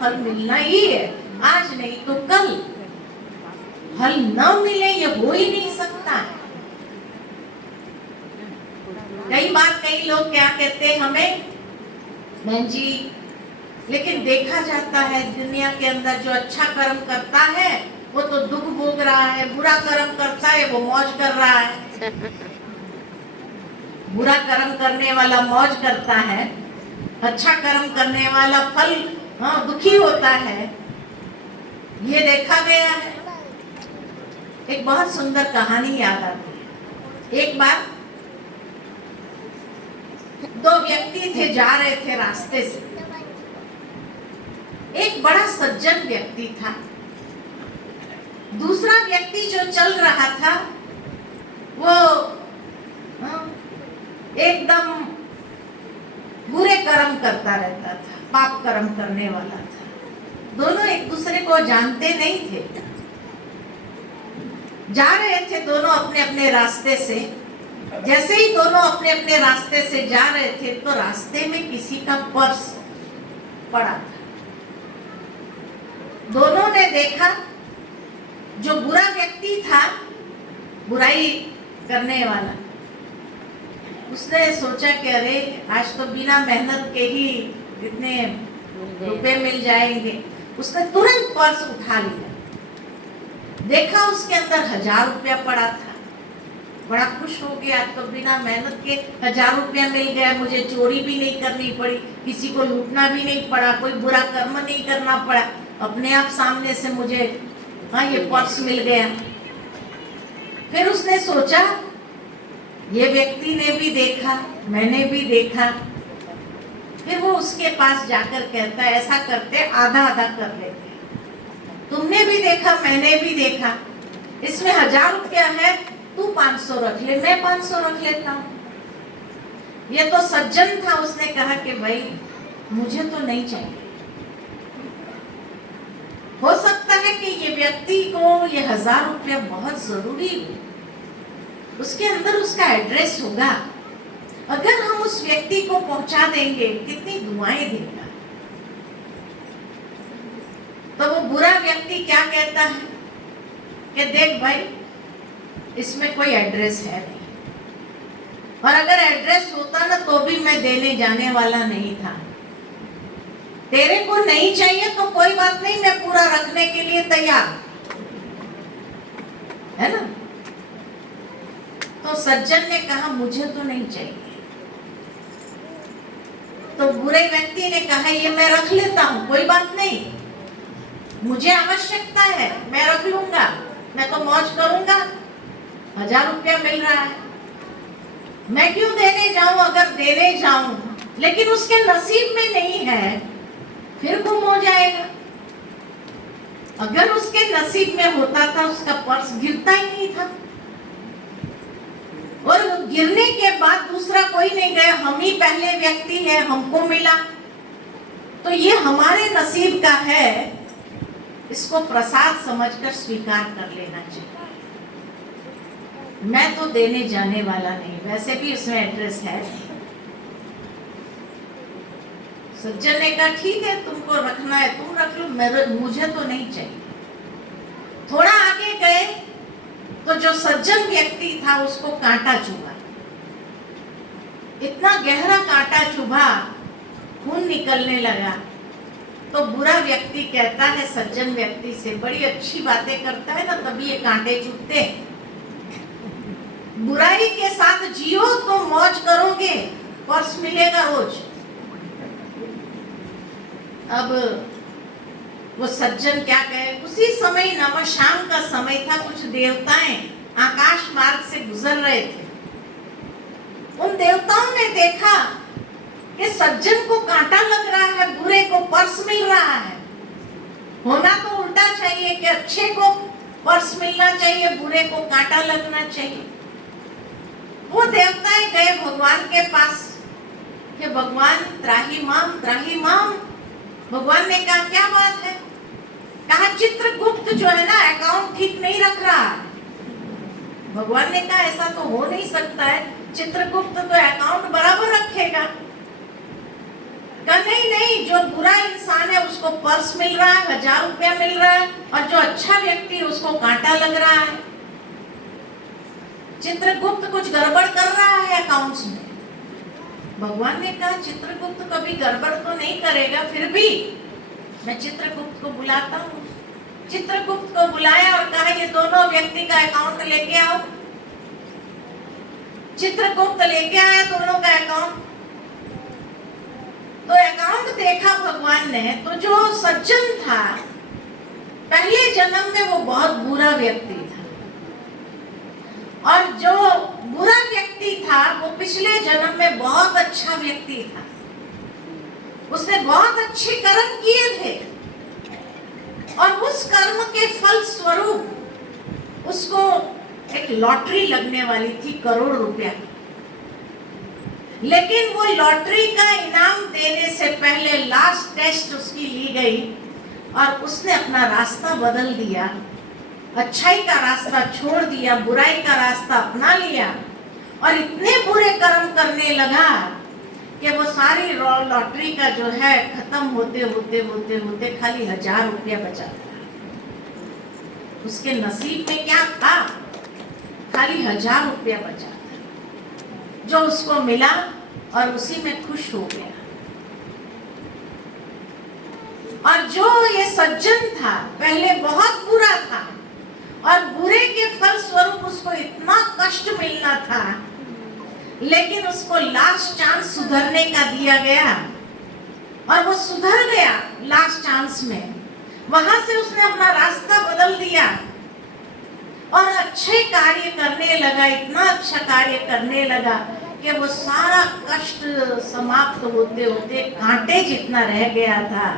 फल मिलना ही है, आज नहीं तो कल। फल न मिले ये हो ही नहीं सकता है। कई बार कई लोग क्या कहते हैं हमें, बहन जी लेकिन देखा जाता है दुनिया के अंदर जो अच्छा कर्म करता है वो तो दुख भोग रहा है, बुरा कर्म करता है वो मौज कर रहा है। बुरा कर्म करने वाला मौज करता है, अच्छा कर्म करने वाला फल दुखी होता है, ये देखा गया है। एक बहुत सुंदर कहानी याद आती है। एक बार दो व्यक्ति थे, जा रहे थे रास्ते से। एक बड़ा सज्जन व्यक्ति था, दूसरा व्यक्ति जो चल रहा था वो एकदम बुरे कर्म करता रहता था, पाप कर्म करने वाला था। दोनों एक दूसरे को जानते नहीं थे, जा रहे थे दोनों अपने अपने रास्ते से। जैसे ही दोनों अपने अपने रास्ते से जा रहे थे तो रास्ते में किसी का पर्स पड़ा था। दोनों ने देखा, जो बुरा व्यक्ति था, बुराई करने वाला, उसने सोचा कि अरे आज तो बिना मेहनत के ही इतने रुपए मिल जाएंगे। उसने तुरंत पर्स उठा लिया, देखा उसके अंदर 1000 रुपया पड़ा था। बड़ा खुश हो गया, तो बिना मेहनत के 1000 रुपया मिल गया, मुझे चोरी भी नहीं करनी पड़ी, किसी को लूटना भी नहीं पड़ा, कोई बुरा कर्म नहीं करना पड़ा, अपने आप सामने से मुझे ये पर्स मिल गया। फिर उसने सोचा, ये व्यक्ति ने भी देखा, मैंने भी देखा। फिर वो उसके पास जाकर कहता है, ऐसा करते आधा आधा कर लेते, तुमने भी देखा मैंने भी देखा, इसमें 1000 रुपया है, तू 500 रख ले, मैं 500 रख लेता हूँ। ये तो सज्जन था, उसने कहा कि भाई मुझे तो नहीं चाहिए। हो सकता है कि ये व्यक्ति को ये 1000 रुपया बहुत जरूरी हो, उसके अंदर उसका एड्रेस होगा, अगर हम उस व्यक्ति को पहुंचा देंगे कितनी दुआएं देगा। तो वो बुरा व्यक्ति क्या कहता है कि देख भाई इसमें कोई एड्रेस है नहीं, और अगर एड्रेस होता ना तो भी मैं देने जाने वाला नहीं था। तेरे को नहीं चाहिए तो कोई बात नहीं, मैं पूरा रखने के लिए तैयार, है ना। तो सज्जन ने कहा मुझे तो नहीं चाहिए। तो बुरे व्यक्ति ने कहा ये मैं रख लेता हूं, कोई बात नहीं, मुझे आवश्यकता है, मैं रख लूंगा, मैं तो मौज करूंगा, 1000 रुपया मिल रहा है, मैं क्यों देने जाऊं। अगर देने जाऊं लेकिन उसके नसीब में नहीं है फिर गुम हो जाएगा। अगर उसके नसीब में होता था उसका पर्स गिरता ही नहीं था, और गिरने के बाद दूसरा कोई नहीं गया, हम ही पहले व्यक्ति है, हमको मिला, तो ये हमारे नसीब का है, इसको प्रसाद समझकर स्वीकार कर लेना चाहिए। मैं तो देने जाने वाला नहीं, वैसे भी उसमें एड्रेस है नहीं। सज्जन ने कहा ठीक है, तुमको रखना है तुम रख लो, मुझे तो नहीं चाहिए। थोड़ा आगे गए तो जो सज्जन व्यक्ति था उसको कांटा चुभा, इतना गहरा कांटा चुभा, खून निकलने लगा। तो बुरा व्यक्ति कहता है सज्जन व्यक्ति से, बड़ी अच्छी बातें करता है ना तभी ये कांटे चुभते। बुराई के साथ जियो तो मौज करोगे, पर्स मिलेगा रोज। अब वो सज्जन क्या कहे, उसी समय नमः शाम का समय था, कुछ देवताएं आकाश मार्ग से गुजर रहे थे। उन देवताओं ने देखा कि सज्जन को कांटा लग रहा है, बुरे को पर्स मिल रहा है। होना तो उल्टा चाहिए कि अच्छे को पर्स मिलना चाहिए, बुरे को कांटा लगना चाहिए। वो देवताएं गए भगवान के पास कि भगवान त्राही माम त्राही माम। भगवान ने कहा क्या बात है। कहा चित्रगुप्त जो है ना अकाउंट ठीक नहीं रख रहा है। भगवान ने कहा ऐसा तो हो नहीं सकता है, चित्रगुप्त तो अकाउंट बराबर रखेगा। कहा नहीं नहीं, जो बुरा इंसान है उसको पर्स मिल रहा है, 1000 रुपया मिल रहा है, और जो अच्छा व्यक्ति है उसको कांटा लग रहा है। चित्रगुप्त कुछ गड़बड़ कर रहा है अकाउंट्स में। भगवान ने कहा चित्रगुप्त कभी गड़बड़ तो नहीं करेगा, फिर भी मैं चित्रगुप्त को बुलाता हूँ। चित्रगुप्त को बुलाया और कहा ये दोनों व्यक्ति का अकाउंट लेके आओ। चित्रगुप्त लेके आया दोनों का अकाउंट। तो अकाउंट देखा भगवान ने, तो जो सज्जन था पहले जन्म में वो बहुत बुरा व्यक्ति था, और जो बुरा व्यक्ति था वो पिछले जन्म में बहुत अच्छा व्यक्ति था। उसने बहुत अच्छे कर्म किए थे, और उस कर्म के फल स्वरूप उसको एक लॉटरी लगने वाली थी करोड़ रुपया की। लेकिन वो लॉटरी का इनाम देने से पहले लास्ट टेस्ट उसकी ली गई, और उसने अपना रास्ता बदल दिया। अच्छाई का रास्ता छोड़ दिया, बुराई का रास्ता अपना लिया, और इतने बुरे कर्म करने लगा कि वो सारी लॉटरी का जो है खत्म होते होते होते होते खाली 1000 रुपया बचा था। उसके नसीब में क्या था? खाली 1000 रुपया बचा था, जो उसको मिला और उसी में खुश हो गया। और जो ये सज्जन था पहले बहुत बुरा था, और बुरे के फल स्वरूप उसको इतना कष्ट मिलना था, लेकिन उसको लास्ट चांस सुधरने का दिया गया, और वो सुधर गया लास्ट चांस में। वहां से उसने अपना रास्ता बदल दिया और अच्छे कार्य करने लगा, इतना अच्छा कार्य करने लगा कि वो सारा कष्ट समाप्त होते होते कांटे जितना रह गया था,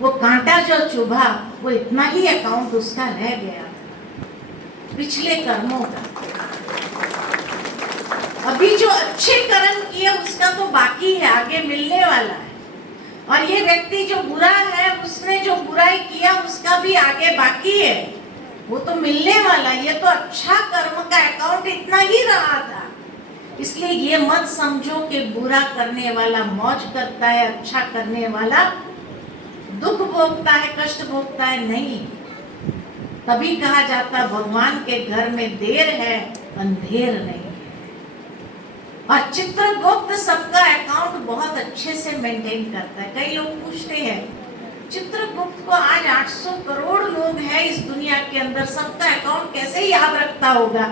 वो कांटा जो चुभा वो इतना ही अकाउंट उसका रह गया था पिछले कर्मों का। अभी जो अच्छे कर्म किए उसका तो बाकी है, आगे मिलने वाला है। और ये व्यक्ति जो बुरा है, उसने जो बुराई किया उसका भी आगे बाकी है, वो तो मिलने वाला। ये तो अच्छा कर्म का अकाउंट इतना ही रहा था। इसलिए ये मत समझो कि बुरा करने वाला मौज करता है, अच्छा करने वाला दुख भोगता है, कष्ट भोगता है। नहीं, तभी कहा जाता भगवान के घर में देर है, अंधेर नहीं। और चित्रगुप्त सबका अकाउंट बहुत अच्छे से मेंटेन करता है। कई लोग पूछते हैं चित्रगुप्त को आज 800 करोड़ लोग हैं इस दुनिया के अंदर, सबका अकाउंट कैसे याद रखता होगा?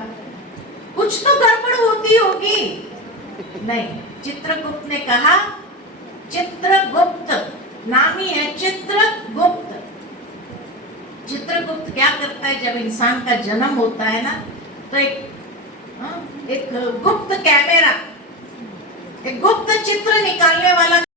कुछ तो गड़बड़ होती होगी। नहीं, चित्रगुप्त ने कहा, चित्रगुप्त नाम ही है चित्रगुप्त। चित्रगुप्त क्या करता है, जब इंसान का जन्म होता है ना, तो एक गुप्त कैमरा, एक गुप्त चित्र निकालने वाला